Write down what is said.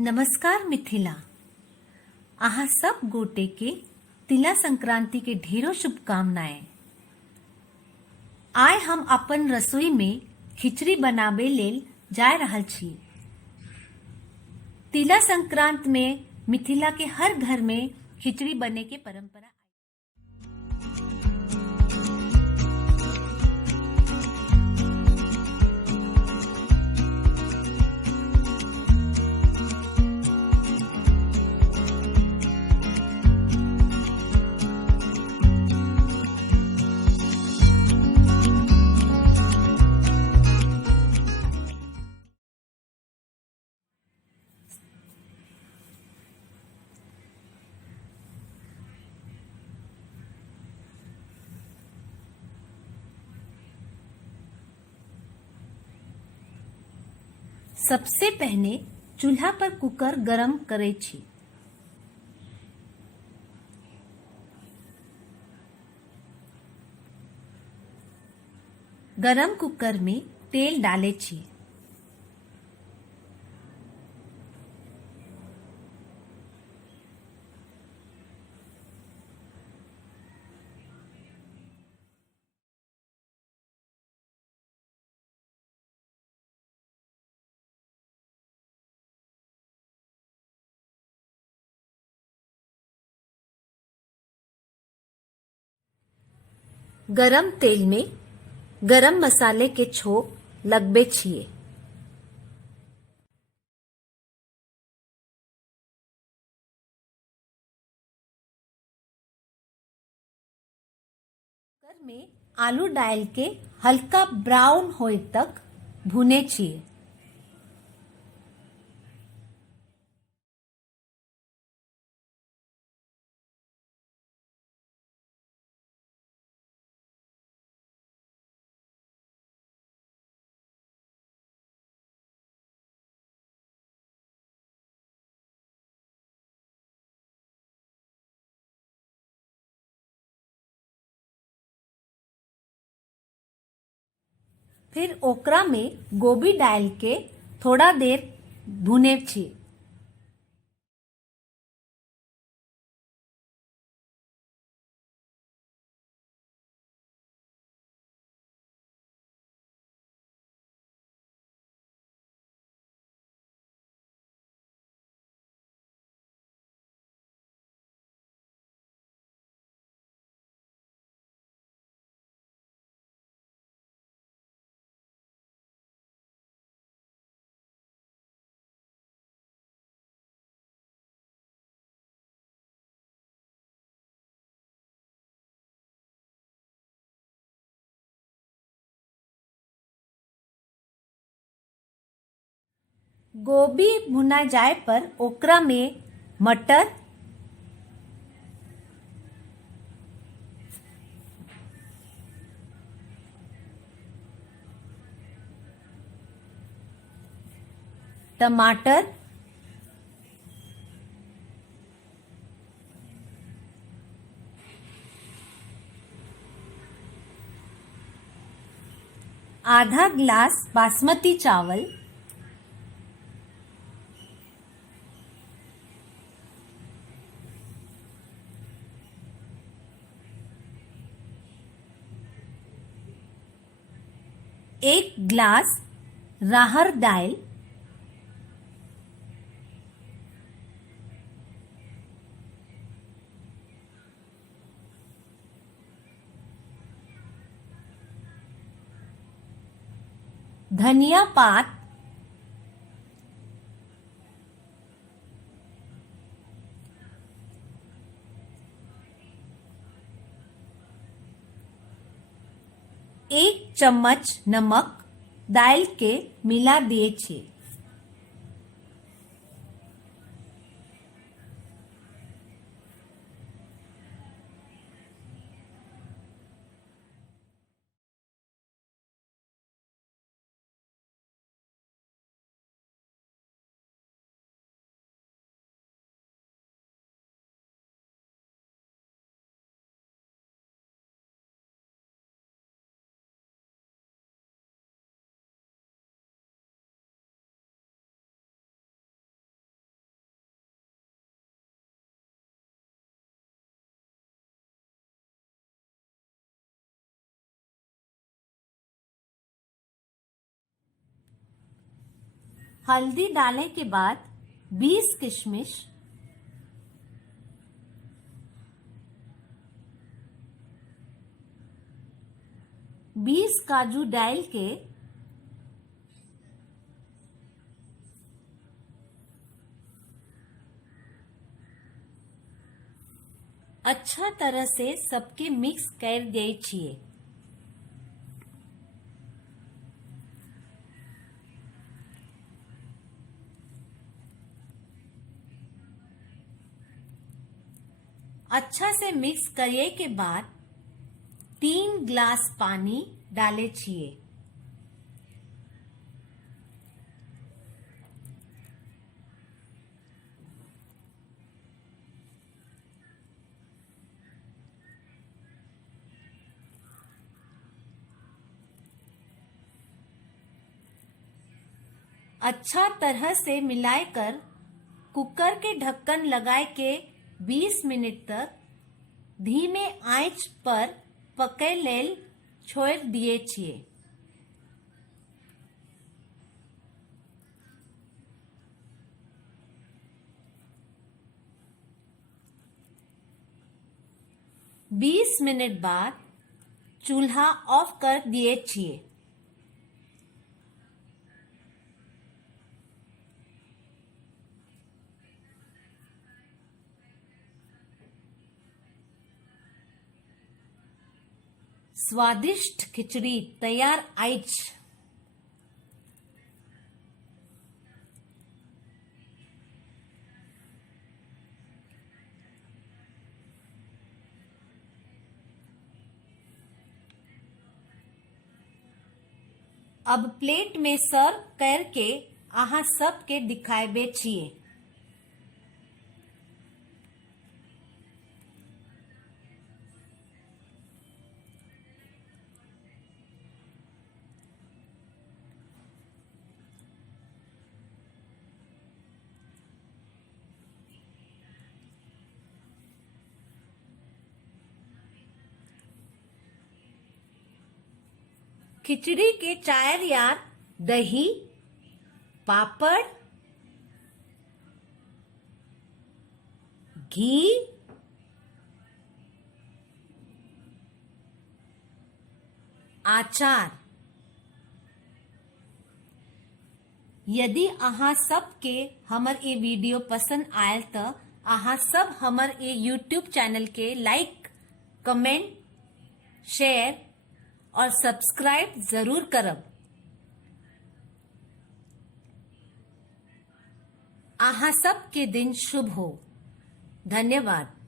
नमस्कार मिथिला। अहाँ सब गोटे के तिला संक्रांति के ढेरों शुभकामनाएं। आइ हम अपन रसोई में खिचड़ी बनाबे लेल जा रहल छी। तिला संक्रांत में मिथिला के हर घर में खिचड़ी बने के परंपरा। सबसे पहले चूल्हा पर कुकर गरम करे छी। गरम कुकर में तेल डाले छी। गरम तेल में गरम मसाले के छोक लगबे छिए। कुकर में आलू डाल के हल्का ब्राउन होए तक भुने छिए। फिर ओकरा में गोभी डाल के थोड़ा देर भुने छिए। गोभी भुना जाए पर ओकरा में मटर, टमाटर, आधा ग्लास बासमती चावल, एक ग्लास राहर दाल, धनिया पात, एक चम्मच नमक डाल के मिला दिए छिए। हल्दी डालने के बाद 20 किशमिश, 20 काजू डाल के अच्छा तरह से सबके मिक्स कर दै छियै। अच्छा से मिक्स करे के बाद 3 ग्लास पानी डाले छियै। अच्छा तरह से मिलाकर कुकर के ढक्कन लगाए के 20 मिनट तक धीमे आंच पर पकै लेल छोड़ दिए छियै। बीस मिनट बाद चूल्हा ऑफ कर दिए छियै। स्वादिष्ट खिचड़ी तैयार अछि। अब प्लेट में सर्व करके अहाँ सबके दिखाबे छियै। खिचड़ी के चार यार दही, पापड़, घी, आचार। यदि अहाँ सबके हमर ये वीडियो पसंद आयल तो अहाँ सब हमर ये यूट्यूब चैनल के लाइक, कमेंट, शेयर और सब्सक्राइब जरूर करब। अहाँ सबके दिन शुभ हो। धन्यवाद।